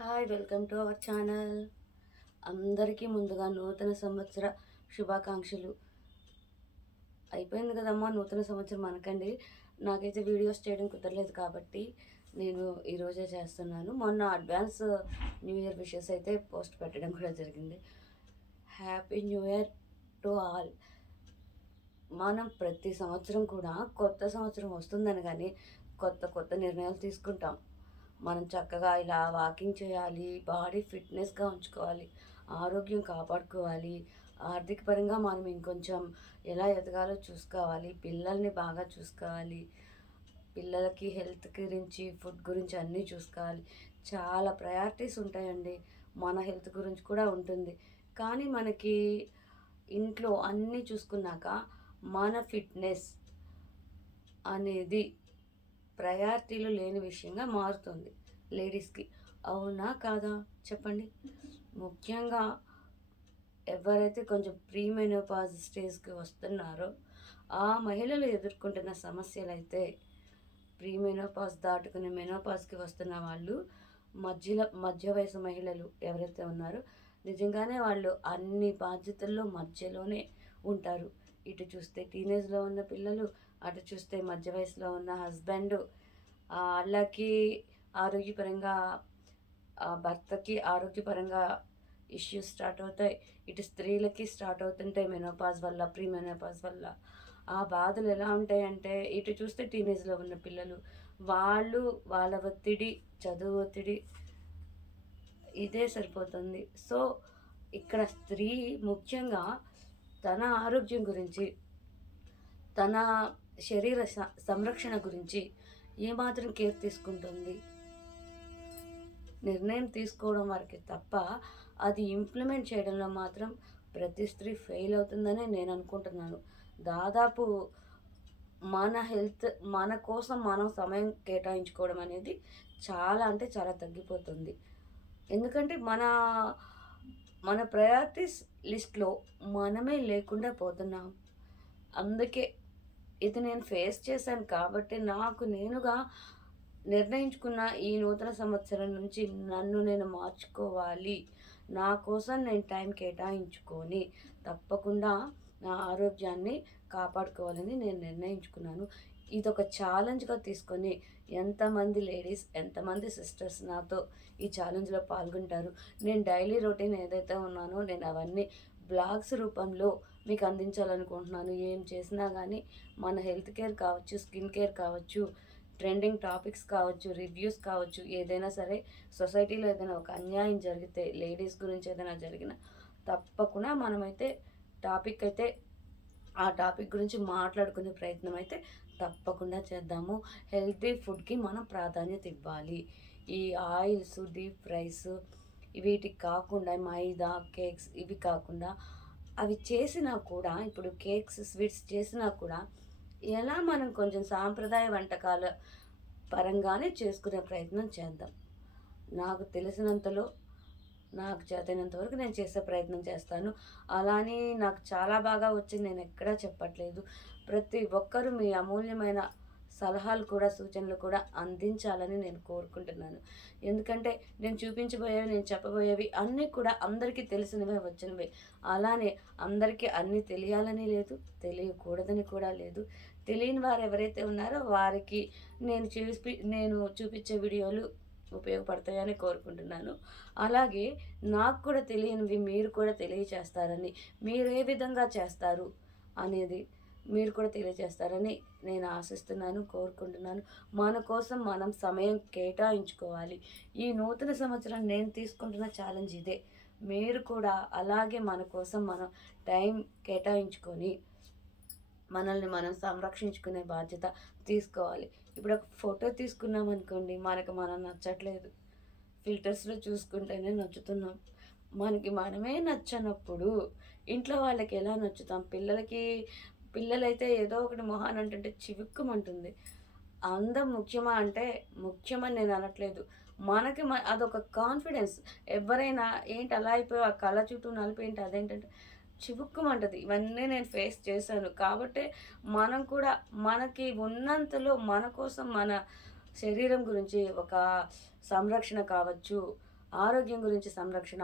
Hi, welcome to our channel. అందరికీ ముందుగా నూతన సంవత్సర శుభాకాంక్షలు. అయిపోయింది కదమ్మా నూతన సంవత్సరం అనకండి. నాకైతే వీడియోస్ చేయడం కుదరలేదు కాబట్టి నేను ఈరోజే చేస్తున్నాను. మొన్న అడ్వాన్స్ న్యూ ఇయర్ విషెస్ అయితే పోస్ట్ పెట్టడం కూడా జరిగింది. Happy new year to all. మనం ప్రతి సంవత్సరం కూడా కొత్త సంవత్సరం వస్తుందని కానీ కొత్త కొత్త నిర్ణయాలు తీసుకుంటాం. మనం చక్కగా ఇలా వాకింగ్ చేయాలి, బాడీ ఫిట్నెస్గా ఉంచుకోవాలి, ఆరోగ్యం కాపాడుకోవాలి, ఆర్థిక పరంగా మనం ఇంకొంచెం ఎలా ఎదగాలో చూసుకోవాలి, పిల్లల్ని బాగా చూసుకోవాలి, పిల్లలకి హెల్త్ గురించి ఫుడ్ గురించి అన్నీ చూసుకోవాలి. చాలా ప్రయారిటీస్ ఉంటాయండి. మన హెల్త్ గురించి కూడా ఉంటుంది. కానీ మనకి ఇంట్లో అన్నీ చూసుకున్నాక మన ఫిట్నెస్ అనేది ప్రయారిటీలు లేని విషయంగా మారుతుంది లేడీస్కి. అవునా కాదా చెప్పండి? ముఖ్యంగా ఎవరైతే కొంచెం ప్రీ మెనోపాజ్ స్టేజ్కి వస్తున్నారో ఆ మహిళలు ఎదుర్కొంటున్న సమస్యలు అయితే ప్రీ మెనోపాజ్ దాటుకుని మెనోపాజ్కి వస్తున్న వాళ్ళు మధ్య వయసు మహిళలు ఎవరైతే ఉన్నారో నిజంగానే వాళ్ళు అన్ని బాధ్యతల్లో మధ్యలోనే ఉంటారు. ఇటు చూస్తే టీనేజ్లో ఉన్న పిల్లలు, అటు చూస్తే మధ్య వయసులో ఉన్న హస్బెండ్, వాళ్ళకి ఆరోగ్యపరంగా భర్తకి ఆరోగ్యపరంగా ఇష్యూస్ స్టార్ట్ అవుతాయి. ఇటు స్త్రీలకి స్టార్ట్ అవుతుంటాయి మెనోపాజ్ వల్ల, ప్రీ మెనోపాజ్ వల్ల. ఆ బాధలు ఎలా ఉంటాయంటే ఇటు చూస్తే టీనేజ్లో ఉన్న పిల్లలు, వాళ్ళ ఒత్తిడి, చదువు ఒత్తిడి ఇదే సరిపోతుంది. సో ఇక్కడ స్త్రీ ముఖ్యంగా తన ఆరోగ్యం గురించి, తన శరీర సంరక్షణ గురించి ఏమాత్రం కేర్ తీసుకుంటుంది? నిర్ణయం తీసుకోవడం వరకు తప్ప అది ఇంప్లిమెంట్ చేయడంలో మాత్రం ప్రతి స్త్రీ ఫెయిల్ అవుతుందని నేను అనుకుంటున్నాను. దాదాపు మన హెల్త్, మన కోసం మనం సమయం కేటాయించుకోవడం అనేది చాలా అంటే చాలా తగ్గిపోతుంది. ఎందుకంటే మన ప్రయారిటీస్ లిస్ట్లో మనమే లేకుండా పోతున్నాం. అందుకే ఇది నేను ఫేస్ చేశాను కాబట్టి నాకు నేనుగా నిర్ణయించుకున్న ఈ నూతన సంవత్సరం నుంచి నన్ను నేను మార్చుకోవాలి. నా కోసం నేను టైం కేటాయించుకొని తప్పకుండా నా ఆరోగ్యాన్ని కాపాడుకోవాలని నేను నిర్ణయించుకున్నాను. ఇదొక ఛాలెంజ్గా తీసుకొని ఎంతమంది లేడీస్, ఎంతమంది సిస్టర్స్ నాతో ఈ ఛాలెంజ్లో పాల్గొంటారు? నేను డైలీ రొటీన్ ఏదైతే ఉన్నానో నేను అవన్నీ బ్లాగ్స్ రూపంలో మీకు అందించాలనుకుంటున్నాను. ఏం చేసినా కానీ మన హెల్త్ కేర్ కావచ్చు, స్కిన్ కేర్ కావచ్చు, ట్రెండింగ్ టాపిక్స్ కావచ్చు, రివ్యూస్ కావచ్చు, ఏదైనా సరే సొసైటీలో ఏదైనా ఒక అన్యాయం జరిగితే, లేడీస్ గురించి ఏదైనా జరిగినా తప్పకుండా మనమైతే ఆ టాపిక్ గురించి మాట్లాడుకునే ప్రయత్నం అయితే తప్పకుండా చేద్దాము. హెల్తీ ఫుడ్కి మనం ప్రాధాన్యత ఇవ్వాలి. ఈ ఆయిల్స్, డీప్ ఫ్రైస్ వీటికి కాకుండా మైదా, కేక్స్ ఇవి కాకుండా అవి చేసినా కూడా, ఇప్పుడు కేక్స్, స్వీట్స్ చేసినా కూడా ఎలా మనం కొంచెం సాంప్రదాయ వంటకాల పరంగానే చేసుకునే ప్రయత్నం చేద్దాం. నాకు తెలిసినంతలో, నాకు చేతనంత వరకు నేను చేసే ప్రయత్నం చేస్తాను. అలానే నాకు చాలా బాగా వచ్చింది నేను ఎక్కడా చెప్పట్లేదు. ప్రతి ఒక్కరూ మీ అమూల్యమైన సలహాలు కూడా, సూచనలు కూడా అందించాలని నేను కోరుకుంటున్నాను. ఎందుకంటే నేను చూపించబోయేవి, నేను చెప్పబోయేవి అన్నీ కూడా అందరికీ తెలిసినవే, వచ్చినవే. అలానే అందరికీ అన్నీ తెలియాలని లేదు, తెలియకూడదని కూడా లేదు. తెలియని వారు ఎవరైతే ఉన్నారో వారికి నేను చూపించే వీడియోలు ఉపయోగపడతాయని కోరుకుంటున్నాను. అలాగే నాకు కూడా తెలియనివి మీరు కూడా తెలియచేస్తారని, మీరు ఏ విధంగా చేస్తారు అనేది మీరు కూడా తెలియజేస్తారని నేను ఆశిస్తున్నాను, కోరుకుంటున్నాను. మన కోసం మనం సమయం కేటాయించుకోవాలి. ఈ నూతన సంవత్సరం నేను తీసుకుంటున్న ఛాలెంజ్ ఇదే. మీరు కూడా అలాగే మన కోసం మనం టైం కేటాయించుకొని మనల్ని మనం సంరక్షించుకునే బాధ్యత తీసుకోవాలి. ఇప్పుడు ఒక ఫోటో తీసుకున్నాం అనుకోండి, మనం నచ్చట్లేదు, ఫిల్టర్స్లో చూసుకుంటేనే నచ్చుతున్నాం. మనకి మనమే నచ్చనప్పుడు ఇంట్లో వాళ్ళకి ఎలా నచ్చుతాం? పిల్లలైతే ఏదో ఒకటి మొహాన అంటుంటే చివుక్కుమంటుంది. అందం ముఖ్యమా అంటే ముఖ్యమని నేను అనట్లేదు. మనకి అదొక కాన్ఫిడెన్స్. ఎవరైనా ఏంటి అలా అయిపోయావు, ఆ కళ్ళ చుట్టూ నలుపేంటి అదేంటంటే చివుక్కుమంటది. ఇవన్నీ నేను ఫేస్ చేశాను. కాబట్టే మనం కూడా మనకి ఉన్నంతలో మన కోసం, మన శరీరం గురించి ఒక సంరక్షణ కావచ్చు, ఆరోగ్యం గురించి సంరక్షణ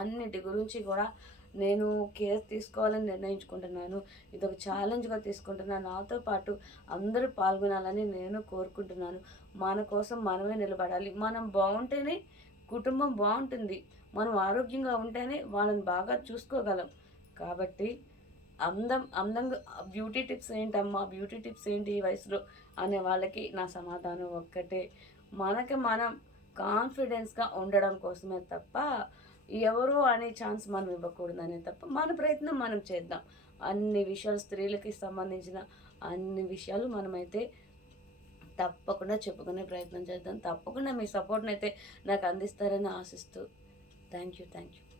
అన్నిటి గురించి కూడా నేను కేర్ తీసుకోవాలని నిర్ణయించుకుంటున్నాను. ఇదొక ఛాలెంజ్‌గా తీసుకుంటున్నాను. నాతో పాటు అందరూ పాల్గొనాలని నేను కోరుకుంటున్నాను. మన కోసం మనమే నిలబడాలి. మనం బావుంటేనే కుటుంబం బావుంటుంది. మనం ఆరోగ్యంగా ఉంటేనే వాళ్ళని బాగా చూసుకోగలం. కాబట్టి అందంగా బ్యూటీ టిప్స్ ఏంటమ్మా? బ్యూటీ టిప్స్ ఏంటి ఈ వయసులో అనే వాళ్ళకి నా సమాధానం ఒక్కటే. మనకి మనం కాన్ఫిడెన్స్‌గా ఉండడం కోసమే తప్ప, ఎవరో అనే ఛాన్స్ మనం ఇవ్వకూడదనే తప్ప, మన ప్రయత్నం మనం చేద్దాం. అన్ని విషయాలు స్త్రీలకి సంబంధించిన అన్ని విషయాలు మనమైతే తప్పకుండా చెప్పుకునే ప్రయత్నం చేద్దాం. తప్పకుండా మీ సపోర్ట్‌నైతే నాకు అందిస్తారని ఆశిస్తూ థ్యాంక్ యూ.